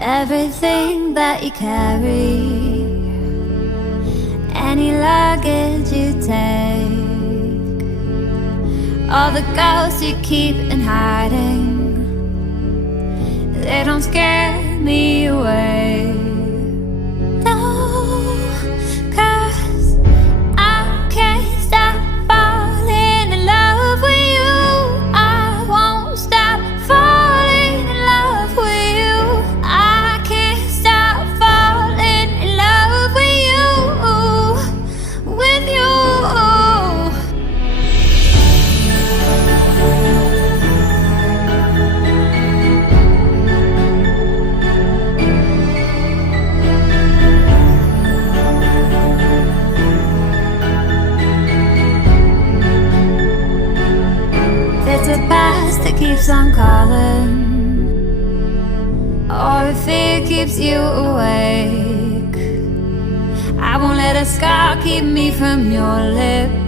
Everything that you carry, any luggage you take, all the ghosts you keep in hiding, they don't scare me away. No, 'cause I can't stop falling in love with you. I won't stop falling in love with you. I can't stop falling in love with you, with you. There's a past that keeps on calling, or if fear keeps you awake. I won't let a scar keep me from your lips.